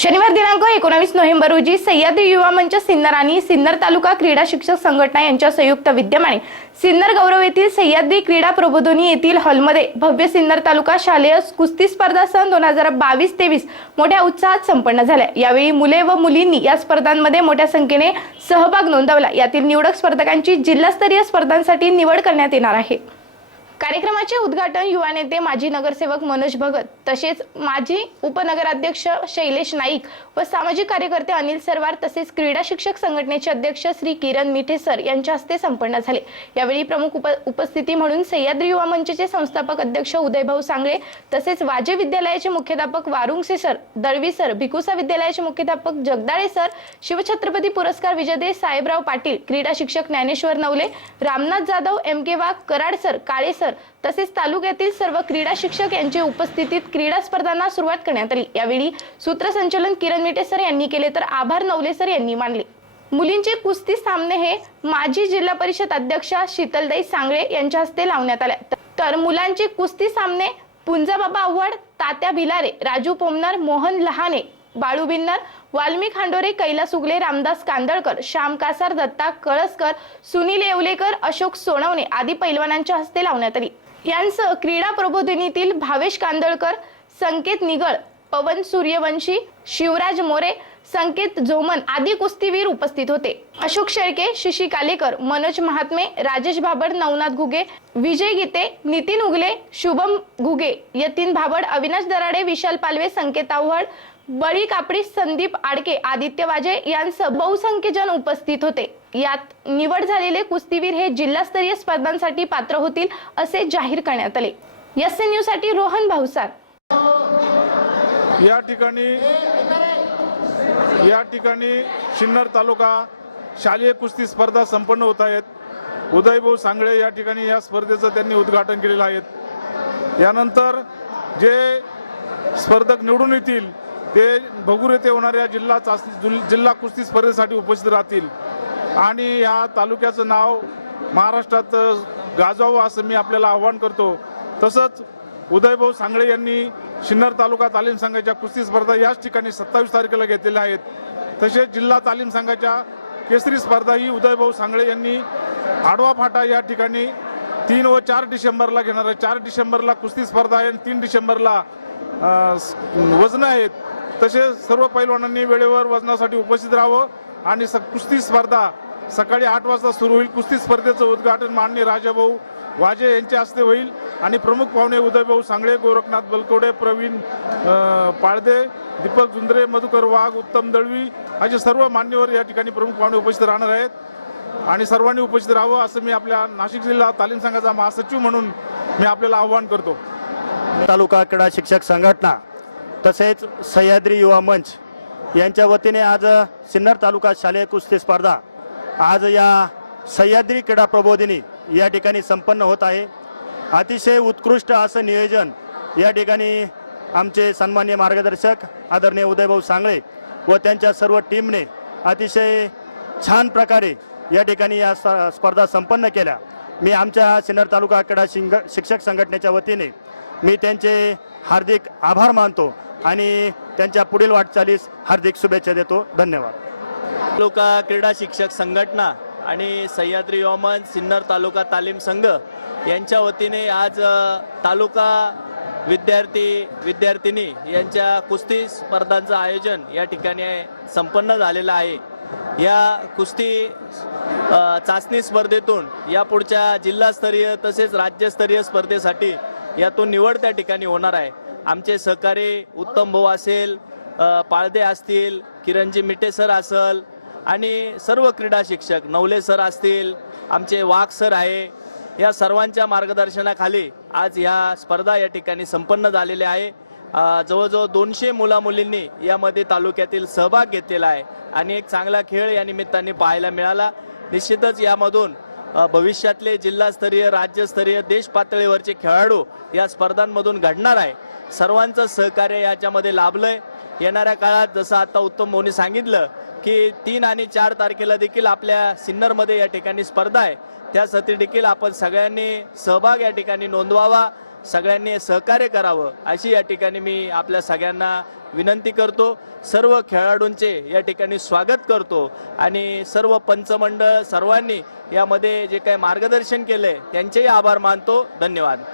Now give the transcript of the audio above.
शनिवार दिनांक एकोणावीस नोव्हेंबर रोजी सह्याद्री युवा मंच सिन्नर आणि सिन्नर तालुका क्रीडा शिक्षक संघटना यांच्या संयुक्त विद्यमाने सिन्नर गौरव येथील सह्याद्री क्रीडा प्रबोधनी येथील हॉलमध्ये भव्य सिन्नर तालुका शालेय कुस्ती स्पर्धा सन दोन हजार बावीस तेवीस मोठ्या उत्साहात संपन्न झाल्या. यावेळी मुले व मुलींनी या स्पर्धांमध्ये मोठ्या संख्येने सहभाग नोंदवला. यातील निवडक स्पर्धकांची जिल्हास्तरीय स्पर्धांसाठी निवड करण्यात येणार आहे. कार्यक्रमाचे उद्घाटन युवा नेते माजी नगरसेवक मनोज भगत तसेच माजी उपनगराध्यक्ष शैलेश नाईक व सामाजिक कार्यकर्ते अनिल सरवार तसेच क्रीडा शिक्षक संघटनेचे अध्यक्ष श्री किरण मिठे सर यांच्या हस्ते संपन्न झाले. यावेळी प्रमुख उप उपस्थिती म्हणून सह्याद्री युवा मंचचे संस्थापक अध्यक्ष उदयभाऊ सांगळे तसेच वाजे विद्यालयाचे मुख्याध्यापक वारुंगसे सर दळवी सर भिकुसा विद्यालयाचे मुख्याध्यापक जगदाळे सर शिवछत्रपती पुरस्कार विजेते साहेबराव पाटील क्रीडा शिक्षक Dnyaneshwar Navale Ramnath Jadhav M K Wagh Karad sir Kale sir तसेच तालुक्यातील सर्व क्रीडा शिक्षक यांच्या उपस्थितीत क्रीडा स्पर्धांना सुरुवात करण्यात आली. यावेळी सूत्रसंचालन किरण मिटे सर यांनी केले तर आभार नवले सर यांनी मानले. मुलींचे कुस्ती सामने हे माजी जिल्हा परिषद अध्यक्षा शीतलदाई सांगळे यांच्या हस्ते लावण्यात आले. तर मुलांचे कुस्ती सामने पुंजाबाबा आव्हाड तात्या भिलारे राजू पोमनार मोहन लहाने बाळू बिन्नर वाल्मिक हांडोरे कैलास उगले रामदास कांदळकर श्याम कासार दत्ता कळसकर सुनील येवलेकर अशोक सोनवणे आदी पैलवानांच्या हस्ते लावण्यात आली. यांचं क्रीडा प्रबोधिनीतील भावेश कांदळकर संकेत निगळ पवन सूर्यवंशी शिवराज मोरे संकेत जोमन आदी कुस्तीवीर उपस्थित होते. अशोक शेळके शिशी कालेकर मनोज महात्मे राजेश भाबड नवनाथ घुगे विजय गीते नितीन उगले शुभम घुगे यतीन भाबड अविनाश दराडे विशाल पालवे संकेत आव्हाड बळी कापडी संदीप आडके आदित्य वाजे यांसह बहुसंख्यजन उपस्थित होते. यात निवड झालेले कुस्तीवीर हे जिल्हास्तरीय स्पर्धांसाठी पात्र होतील असे जाहीर करण्यात आले. एस एन न्यूजसाठी रोहन भाऊसार. या ठिकाणी या ठिकाणी सिन्नर तालुका शालेय कुस्ती स्पर्धा संपन्न होत आहेत. उदयभाऊ सांगळे या ठिकाणी या स्पर्धेचं त्यांनी उद्घाटन केलेलं आहे. यानंतर जे स्पर्धक निवडून येतील ते भगूर येथे होणाऱ्या जिल्हा चाचणी जिल्हा कुस्ती स्पर्धेसाठी उपस्थित राहतील. आणि या तालुक्याचं नाव महाराष्ट्रात गाजवावं असं मी आपल्याला आव्हान करतो. तसंच उदयभाऊ सांगळे यांनी सिन्नर तालुका तालीम संघाच्या कुस्ती स्पर्धा याच ठिकाणी सत्तावीस तारखेला घेतलेल्या आहेत. तसेच जिल्हा तालीम संघाच्या केसरी स्पर्धा ही उदयभाऊ सांगळे यांनी आडवा फाटा या ठिकाणी तीन व चार डिसेंबरला घेणार आहे. चार डिसेंबरला कुस्ती स्पर्धा आहे आणि तीन डिसेंबरला वजन आहेत. तसेच सर्व पैलवानांनी वेळेवर वजनासाठी उपस्थित राहावं आणि स कुस्ती स्पर्धा सकाळी आठ वाजता सुरू होईल. कुस्ती स्पर्धेचं उद्घाटन माननीय राजाभाऊ वाजे यांच्या हस्ते होईल. आणि प्रमुख पाहुणे उदयभाऊ सांगळे गोरखनाथ बलकोडे प्रवीण पाळदे दीपक जुंद्रे मधुकर वाघ उत्तम दळवी असे सर्व मान्यवर या ठिकाणी प्रमुख पाहुणे उपस्थित राहणार आहेत. आणि सर्वांनी उपस्थित राहावं असं मी आपल्या नाशिक जिल्हा तालीम संघाचा महासचिव म्हणून मी आपल्याला आव्हान करतो. तालुका क्रीडा शिक्षक संघटना तसेच सह्याद्री युवा मंच यांच्या वतीने आज सिन्नर तालुका शालेय कुस्ती स्पर्धा आज या सह्याद्री क्रीडा प्रबोधिनी या ठिकाणी संपन्न होत आहे. अतिशय उत्कृष्ट असं नियोजन या ठिकाणी आमचे सन्मान्य मार्गदर्शक आदरणीय उदयभाऊ सांगळे व त्यांच्या सर्व टीमने अतिशय छान प्रकारे या ठिकाणी या स्पर्धा संपन्न केल्या. मी आमच्या सिन्नर तालुका क्रीडा शिंग शिक्षक संघटनेच्या वतीने मी त्यांचे हार्दिक आभार मानतो आणि त्यांच्या पुढील वाटचालीस हार्दिक शुभेच्छा देतो. धन्यवाद. तालुका क्रीडा शिक्षक संघटना आणि सह्याद्री योमन सिन्नर तालुका तालीम संघ यांच्या वतीने आज तालुका विद्यार्थी विद्यार्थिनी यांच्या कुस्ती स्पर्धांचं आयोजन या ठिकाणी संपन्न झालेलं आहे. या कुस्ती चाचणी स्पर्धेतून या पुढच्या जिल्हास्तरीय तसेच राज्यस्तरीय स्पर्धेसाठी यातून निवड त्या ठिकाणी होणार आहे. आमचे सहकारी उत्तम भाऊ असेल पाळदे असतील किरणजी मिटे सर असल आणि सर्व क्रीडा शिक्षक नवले सर असतील आमचे वाघ सर आहे या सर्वांच्या मार्गदर्शनाखाली आज ह्या स्पर्धा या ठिकाणी संपन्न झालेल्या आहे. जवळजवळ दोनशे मुला मुलींनी यामध्ये तालुक्यातील सहभाग घेतलेला आहे. आणि एक चांगला खेळ या निमित्ताने पाहायला मिळाला. निश्चितच यामधून भविष्यातले जिल्हास्तरीय राज्यस्तरीय देश पातळीवरचे खेळाडू या स्पर्धांमधून घडणार आहे. सर्वांचं सहकार्य याच्यामध्ये लाभलंय. येणाऱ्या काळात जसं आता उत्तम मोनी सांगितलं की तीन आणि चार तारखेला देखील आपल्या सिन्नरमध्ये या ठिकाणी स्पर्धा आहे. त्यासाठी देखील आपण सगळ्यांनी सहभाग या ठिकाणी नोंदवावा. सगळ्यांनी सहकार्य करावं अशी या ठिकाणी मी आपल्या सगळ्यांना विनंती करतो. सर्व खेळाडूंचे या ठिकाणी स्वागत करतो आणि सर्व पंचमंडळ सर्वांनी यामध्ये जे काही मार्गदर्शन केलंय त्यांचेही आभार मानतो. धन्यवाद.